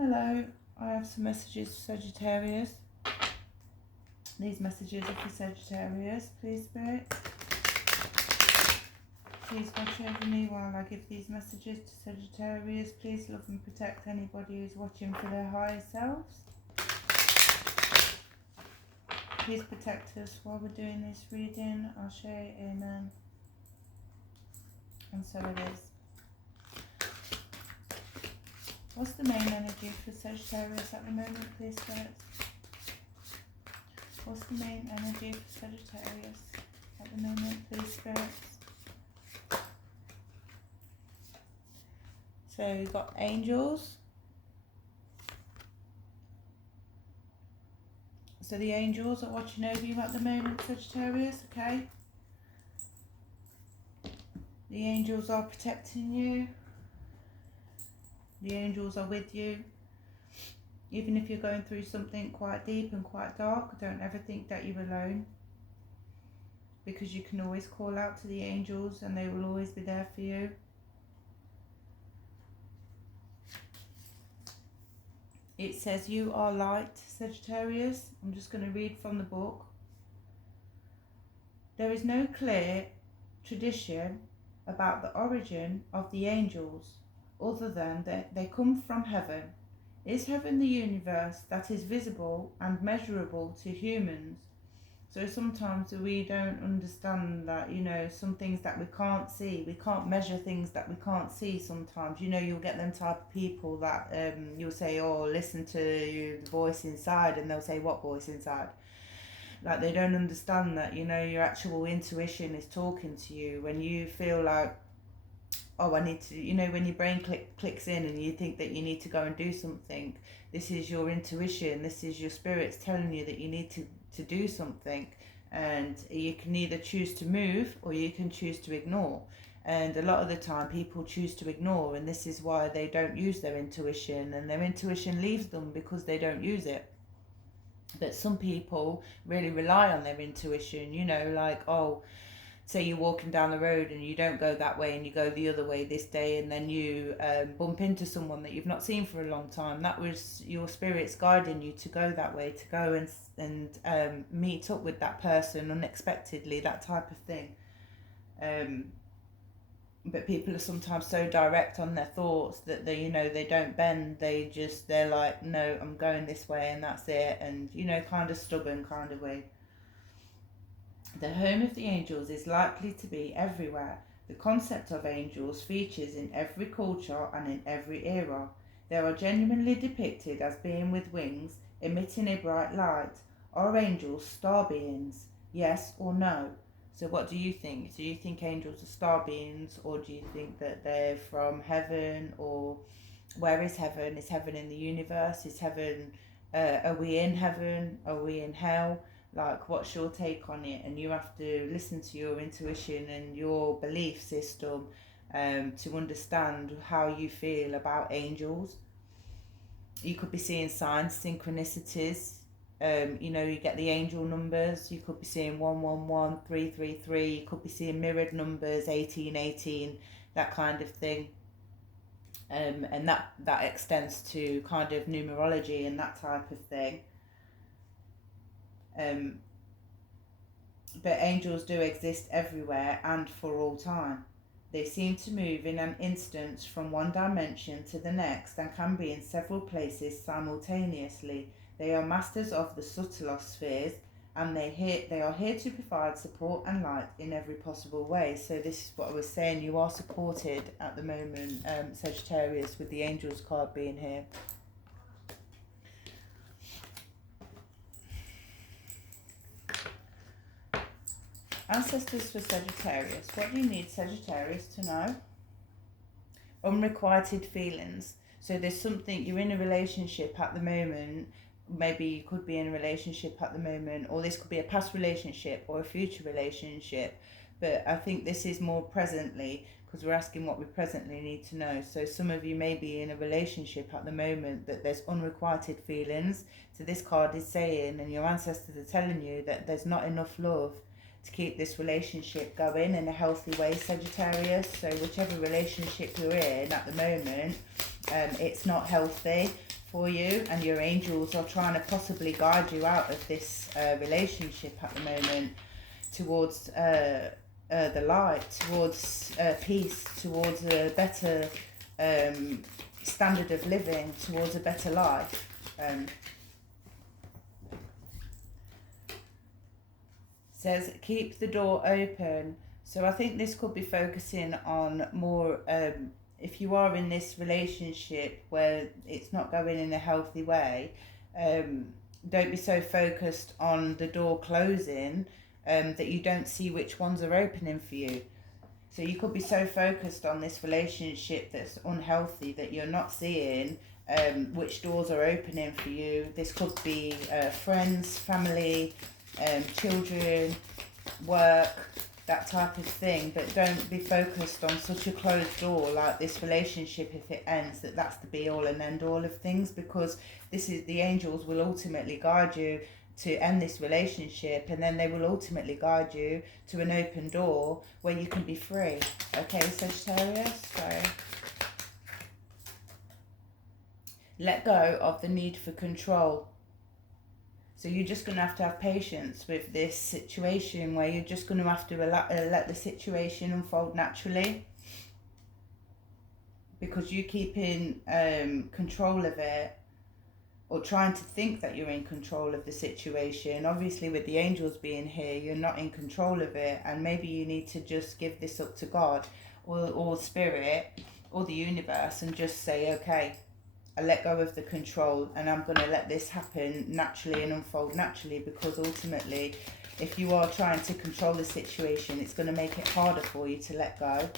Hello, I have some messages for Sagittarius. These messages are for Sagittarius. Please, Spirit, please watch over me while I give these messages to Sagittarius. Please love and protect anybody who's watching for their higher selves. Please protect us while we're doing this reading. I'll show you. Amen. And so it is. What's the main energy for Sagittarius at the moment, please, Spirit? What's the main energy for Sagittarius at the moment, please, Spirit? So we've got angels. So the angels are watching over you at the moment, Sagittarius, okay? The angels are protecting you. The angels are with you. Even if you're going through something quite deep and quite dark, don't ever think that you're alone. Because you can always call out to the angels and they will always be there for you. It says you are light, Sagittarius. I'm just going to read from the book. There is no clear tradition about the origin of the angels, other than that they come from heaven. Is heaven the universe that is visible and measurable to humans? So sometimes we don't understand that, you know, some things that we can't see, we can't measure things that we can't see sometimes. You know, you'll get them type of people that you'll say, oh, listen to the voice inside, and they'll say, what voice inside? Like they don't understand that, you know, your actual intuition is talking to you. When you feel like, oh, I need to, you know, when your brain clicks in and you think that you need to go and do something, this is your intuition, this is your spirits telling you that you need to do something, and you can either choose to move or you can choose to ignore. And a lot of the time people choose to ignore, and this is why they don't use their intuition, and their intuition leaves them because they don't use it. But some people really rely on their intuition, you know, like, oh, say you're walking down the road and you don't go that way and you go the other way this day, and then you bump into someone that you've not seen for a long time. That was your spirits guiding you to go that way, to go and meet up with that person unexpectedly, that type of thing. But people are sometimes so direct on their thoughts that they, you know, they don't bend. They're like, no, I'm going this way and that's it. And, you know, kind of stubborn kind of way. The home of the angels is likely to be everywhere. The concept of angels features in every culture and in every era. They are genuinely depicted as being with wings, emitting a bright light. Are angels star beings? Yes or no? So what do you think? Do you think angels are star beings, or do you think that they're from heaven? Or where is heaven? Is heaven in the universe? Is heaven, are we in heaven? Are we in hell? Like, what's your take on it? And you have to listen to your intuition and your belief system to understand how you feel about angels. You could be seeing signs, synchronicities. You know, you get the angel numbers. You could be seeing 111, 333. You could be seeing mirrored numbers, 1818, that kind of thing. And that extends to kind of numerology and that type of thing. But angels do exist everywhere and for all time. They seem to move in an instant from one dimension to the next and can be in several places simultaneously. They are masters of the subtler spheres, and they are here to provide support and light in every possible way. So this is what I was saying, you are supported at the moment, Sagittarius, with the angels card being here. Ancestors for Sagittarius. What do you need Sagittarius to know? Unrequited feelings. So there's something, you're in a relationship at the moment. Maybe you could be in a relationship at the moment, or this could be a past relationship or a future relationship. But I think this is more presently, because we're asking what we presently need to know. So some of you may be in a relationship at the moment that there's unrequited feelings. So this card is saying, and your ancestors are telling you, that there's not enough love to keep this relationship going in a healthy way, Sagittarius. So whichever relationship you're in at the moment, it's not healthy for you, and your angels are trying to possibly guide you out of this relationship at the moment towards the light, towards peace, towards a better standard of living, towards a better life. Says keep the door open. So I think this could be focusing on more if you are in this relationship where it's not going in a healthy way, don't be so focused on the door closing that you don't see which ones are opening for you. So you could be so focused on this relationship that's unhealthy that you're not seeing which doors are opening for you. This could be friends, family, children, work, that type of thing. But don't be focused on such a closed door like this relationship. If it ends, that's the be all and end all of things, because this is, the angels will ultimately guide you to end this relationship, and then they will ultimately guide you to an open door where you can be free. Okay, Sagittarius, so let go of the need for control. So you're just going to have patience with this situation where you're just going to have to let the situation unfold naturally, because you keep in control of it, or trying to think that you're in control of the situation. Obviously with the angels being here, you're not in control of it, and maybe you need to just give this up to God or spirit or the universe and just say, okay, I let go of the control and I'm going to let this happen naturally and unfold naturally, because ultimately if you are trying to control the situation, it's going to make it harder for you to let go.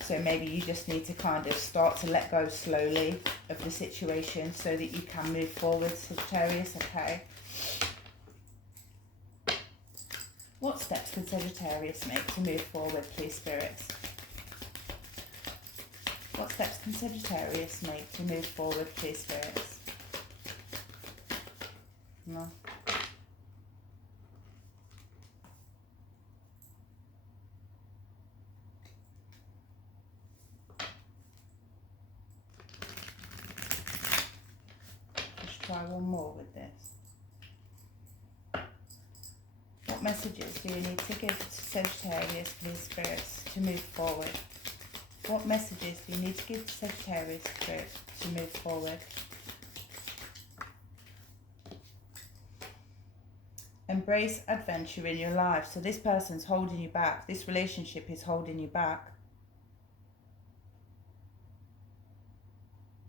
So maybe you just need to kind of start to let go slowly of the situation so that you can move forward, Sagittarius, okay? What steps can Sagittarius make to move forward, please, spirits? What steps can Sagittarius make to move forward, please, spirits? No. Try one more with this. What messages do you need to give to Sagittarius, please, spirits, to move forward? What messages do you need to give to Sagittarius, spirits, to move forward? Embrace adventure in your life. So this person's holding you back. This relationship is holding you back.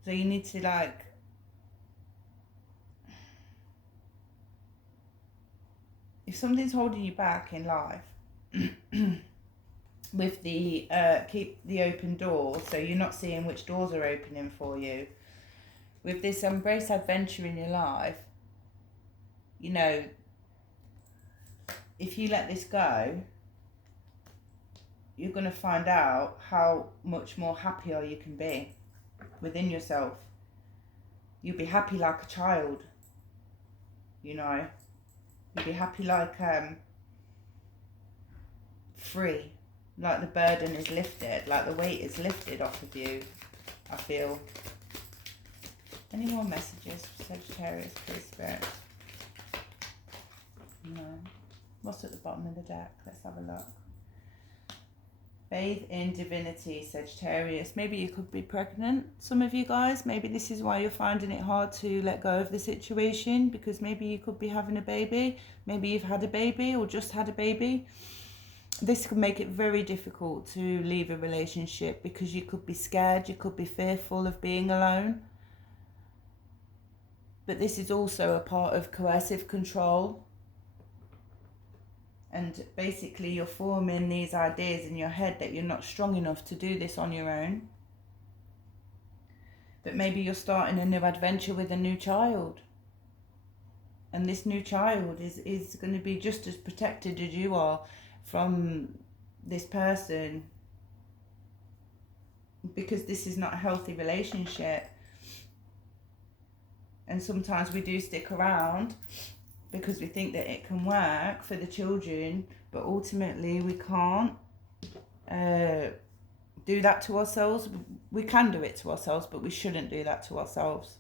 So you need to, like, if something's holding you back in life, with the keep the open door, so you're not seeing which doors are opening for you, with this embrace adventure in your life, you know, if you let this go, you're going to find out how much more happier you can be within yourself. You'll be happy like a child, you know. You'll be happy like free, like the burden is lifted, like the weight is lifted off of you, I feel. Any more messages for Sagittarius, please, spirit? No. What's at the bottom of the deck? Let's have a look. Bathe in divinity, Sagittarius. Maybe you could be pregnant, some of you guys. Maybe this is why you're finding it hard to let go of the situation, because maybe you could be having a baby. Maybe you've had a baby or just had a baby. This could make it very difficult to leave a relationship, because you could be scared, you could be fearful of being alone. But this is also a part of coercive control. And basically you're forming these ideas in your head that you're not strong enough to do this on your own. But maybe you're starting a new adventure with a new child. And this new child is going to be just as protected as you are from this person. Because this is not a healthy relationship. And sometimes we do stick around because we think that it can work for the children, but ultimately we can't do that to ourselves. We can do it to ourselves, but we shouldn't do that to ourselves.